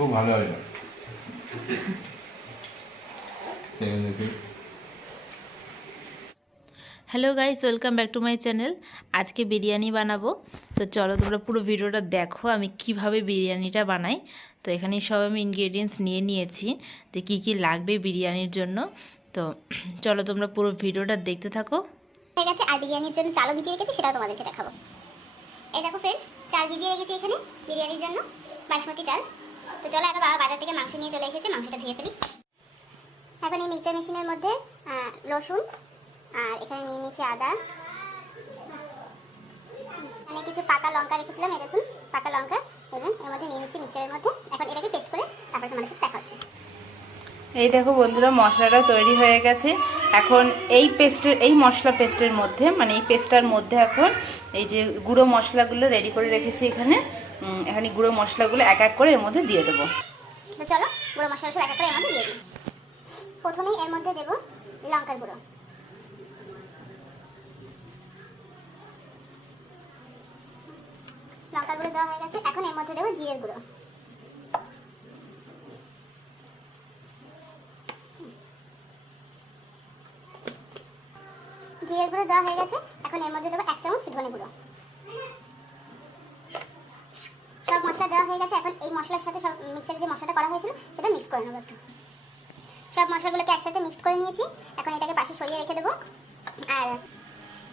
খুব ভালো হয়। Hello guys, welcome back to my channel. আজকে বিরিয়ানি বানাবো, তো চলো তোমরা পুরো ভিডিওটা দেখো আমি কিভাবে বিরিয়ানিটা বানাই। তো এখানে সব আমি ইনগ্রেডিয়েন্টস নিয়ে নিয়েছি যে কি কি লাগবে বিরিয়ানির জন্য। তো চলো তোমরা পুরো ভিডিওটা দেখতে থাকো। হয়ে গেছে, আর বিরিয়ানির জন্য চালও ভিজিয়ে রেখেছি, সেটাও তোমাদেরকে দেখাবো। এই দেখো ফ্রেন্ডস, চাল ভিজিয়ে রেখেছি এখানে বিরিয়ানির জন্য, বাসমতি চাল। তো চলো এখন বাবা বাজার থেকে মাংস নিয়ে চলে এসেছে, মাংসটা ধুয়ে ফেলি। এখন এই মিক্সার মেশিনের মধ্যে রসুন, আর এখানে নিয়ে নিয়েছি আদা, এখানে কিছু পাকা লঙ্কা রেখেছিলাম, এই দেখুন পাকা লঙ্কা, এর মধ্যে নিয়ে নিচ্ছি মিক্সারের মধ্যে। এখন এটাকে পেস্ট করে তারপরে তোমাদের সাথে দেখা হচ্ছে। এই দেখো বন্ধুরা, মশলাটা তৈরি হয়ে গেছে। এখন এই মশলা পেস্টের মধ্যে, মানে এই পেস্টটার মধ্যে এখন এই যে গুঁড়ো মশলাগুলো রেডি করে রেখেছি এখানে গুঁড়ো মশলাগুলো এক এক করে এর মধ্যে দিয়ে দেবো। তো চলো গুঁড়ো মশলা সব এক এক করে এর মধ্যে দিয়ে দিই। প্রথমেই এর মধ্যে দেবো লঙ্কার গুঁড়ো, লঙ্কার গুঁড়ো দেওয়া হয়ে গেছে। এখন এর মধ্যে দেবো জিরের গুঁড়ো, জিরের গুঁড়ো দেওয়া হয়ে গেছে। এখন এর মধ্যে দেবো 1 চামচ ধনে গুঁড়ো। সব মশলা দেওয়া হয়ে গেছে। এখন এই মশলার সাথে সব মিক্সারে যে মশলাটা করা হয়েছিল সেটা মিক্স করে নেবো একটু। সব মশলাগুলোকে একসাথে মিক্সড করে নিয়েছি। এখন এটাকে পাশে সরিয়ে রেখে দেবো। আর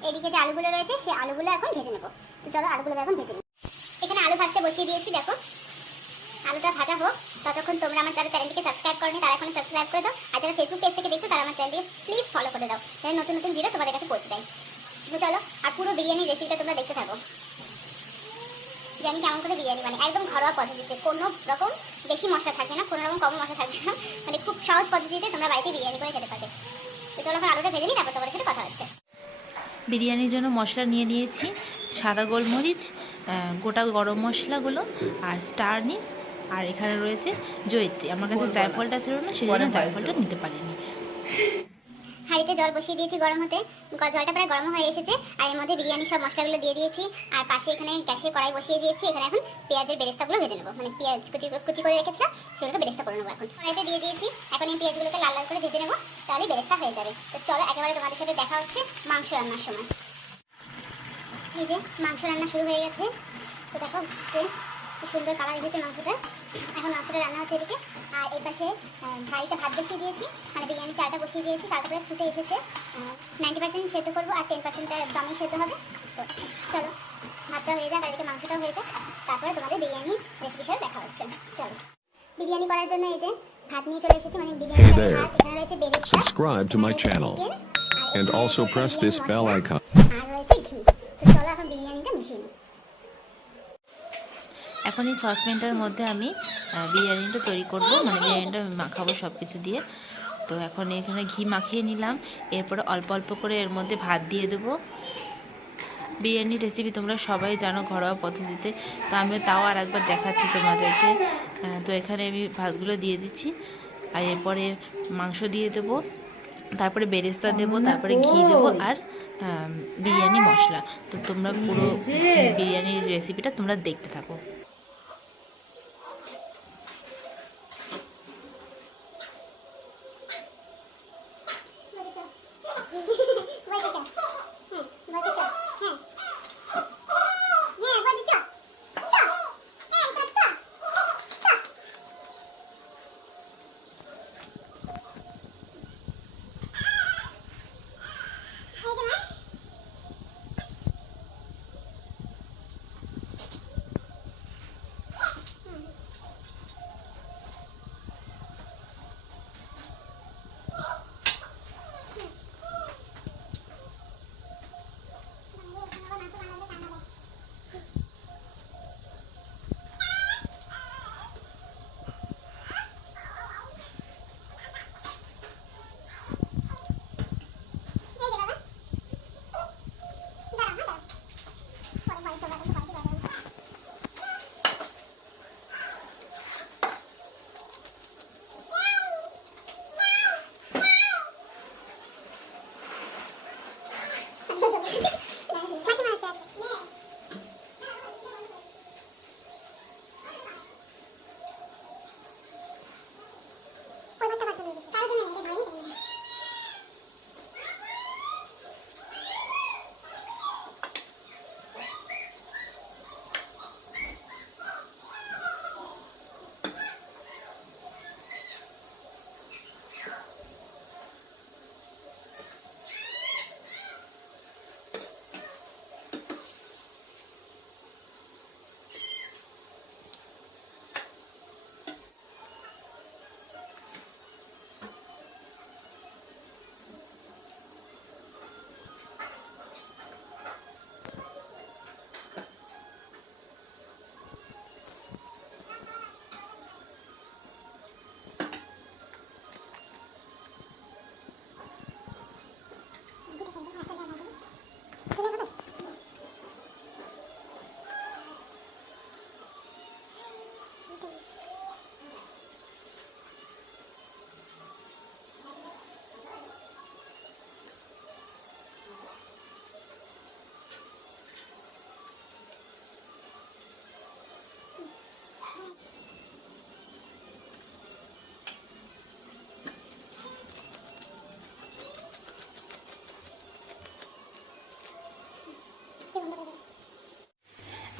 এদিকে যে আলুগুলো রয়েছে সেই আলুগুলো এখন ভেজে নেবো। তো চলো আলুগুলো এখন ভেজে নেবো। এখানে আলু ভাজতে বসিয়ে দিয়েছি, দেখো আলুটা ভাজা হোক ততক্ষণ তোমরা আমার যারা চ্যানেলটিকে সাবস্ক্রাইব করনি তারা এখন সাবস্ক্রাইব করে দাও, আর যারা ফেসবুক পেজ থেকে দেখছো তারা আমার চ্যানেলটিকে প্লিজ ফলো করে দাও, যাতে নতুন নতুন ভিডিও তোমাদের কাছে পৌঁছে যায়। তো চলো আর পুরো বিরিয়ানির রেসিপিটা তোমরা দেখতে থাকো, যে আমি কেমন করে বিরিয়ানি বানাই একদম ঘরোয়া পদ্ধতিতে। কোনো রকম বেশি মশলা থাকবে না, কোনো রকম কম মশলা থাকবে না, মানে খুব সহজ পদ্ধতিতে তোমরা বাড়িতে বিরিয়ানি করে খেতে পারবে। তো চলো এখন আলুটা ভেজে নিই, তারপর তোমাদের সাথে কথা হচ্ছে। বিরিয়ানির জন্য মশলা নিয়ে নিয়েছি সাদা গোলমরিচ, গোটা গরম মশলাগুলো, আর স্টার নিস, আর এখানে রয়েছে জয়িত্রী। আমার কাছে জায়ফলটা ছিল না, সেই জন্য জায়ফলটা নিতে পারিনি। হাঁড়িতে জল বসিয়ে দিয়েছি গরম হতে, জলটা প্রায় গরম হয়ে এসেছে। আর এর মধ্যে বিরিয়ানির সব মশলাগুলো দিয়ে দিয়েছি। আর পাশে এখানে গ্যাসে কড়াই বসিয়ে দিয়েছি। এখানে এখন পেঁয়াজের বেরেস্তাগুলো ভেজে নেবো, মানে পেঁয়াজ কুচি করে রেখেছিলাম সেগুলোকে বেরেস্তা করে নেবো। এখন কড়াইতে দিয়ে দিয়েছি। এখন এই পেঁয়াজগুলোকে লাল লাল করে ভেজে নেবো, তাহলে বেরেস্তা হয়ে যাবে। তো চলো একেবারে তোমাদের সাথে দেখা হচ্ছে মাংস রান্নার সময়। এই যে মাংস রান্না শুরু হয়ে গেছে। তো দেখো ফ্রেন্ডস, খুব সুন্দর কালার এসেছে মাংসটা। এখন মাংসটা রান্না হচ্ছে এদিকে। আর এই পাশে হাঁড়িতে ভাত বসিয়ে দিয়েছি, মানে বিরিয়ানি চালটা বসিয়ে দিয়েছি। তারপরে ফুটে এসেছে। 90% সেদ্ধ করবো আর 10% দমই সেদ্ধ হবে। তো চলো ভাতটা হয়ে যাক আর এদিকে মাংসটাও হয়ে যাক, তারপরে তোমাদের বিরিয়ানি রেসিপি সাথে দেখা হচ্ছে। চলো বিরিয়ানি করার জন্য এই যে ভাত নিয়ে চলে এসেছি, মানে বিরিয়ানি ভাত। এখানে রয়েছে বেরেস্তা, Subscribe to my channel and also press this bell icon. আর রয়েছে ঘি। তো চলো এখন বিরিয়ানিটা মিশিয়ে নিই। এখন এই সসপ্যানটার মধ্যে আমি বিরিয়ানিটা তৈরি করব, মানে বিরিয়ানিটা মাখাবো সব কিছু দিয়ে। তো এখন এখানে ঘি মাখিয়ে নিলাম, এরপরে অল্প অল্প করে এর মধ্যে ভাত দিয়ে দেবো। বিরিয়ানির রেসিপি তোমরা সবাই জানো ঘরোয়া পদ্ধতিতে, তো আমিও তাও আর একবার দেখাচ্ছি তোমাদেরকে। তো এখানে আমি ভাতগুলো দিয়ে দিচ্ছি, আর এরপরে মাংস দিয়ে দেবো, তারপরে বেরেস্তা দেবো, তারপরে ঘি দেবো, আর বিরিয়ানি মশলা। তো তোমরা পুরো বিরিয়ানির রেসিপিটা তোমরা দেখতে থাকো।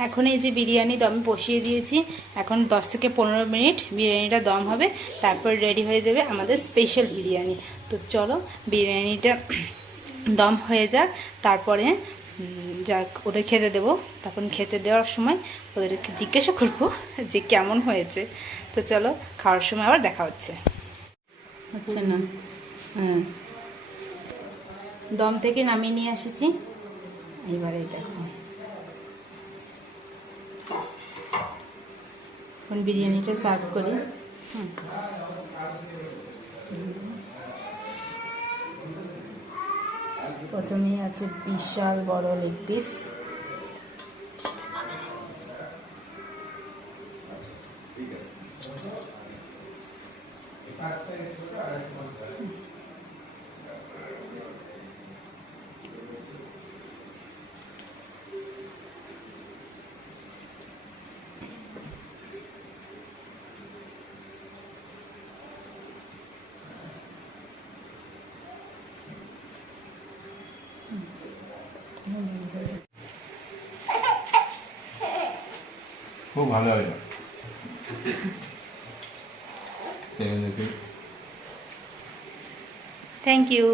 এখন এই যে বিরিয়ানি দমে বসিয়ে দিয়েছি, এখন 10 থেকে 15 মিনিট বিরিয়ানিটা দম হবে, তারপর রেডি হয়ে যাবে আমাদের স্পেশাল বিরিয়ানি। তো চলো বিরিয়ানিটা দম হয়ে যাক, তারপরে যাক ওদের খেতে দেবো। তখন খেতে দেওয়ার সময় ওদেরকে জিজ্ঞাসা করবো যে কেমন হয়েছে। তো চলো খাওয়ার সময় আবার দেখা হচ্ছে। হচ্ছে না, হ্যাঁ দম থেকে নামিয়ে নিয়ে এসেছি, এবারে দেখো এখন বিরিয়ানিটা সার্ভ করি। প্রথমেই আছে বিশাল বড় লেগ পিস, খুব ভালো হয় থ্যাংক ইউ।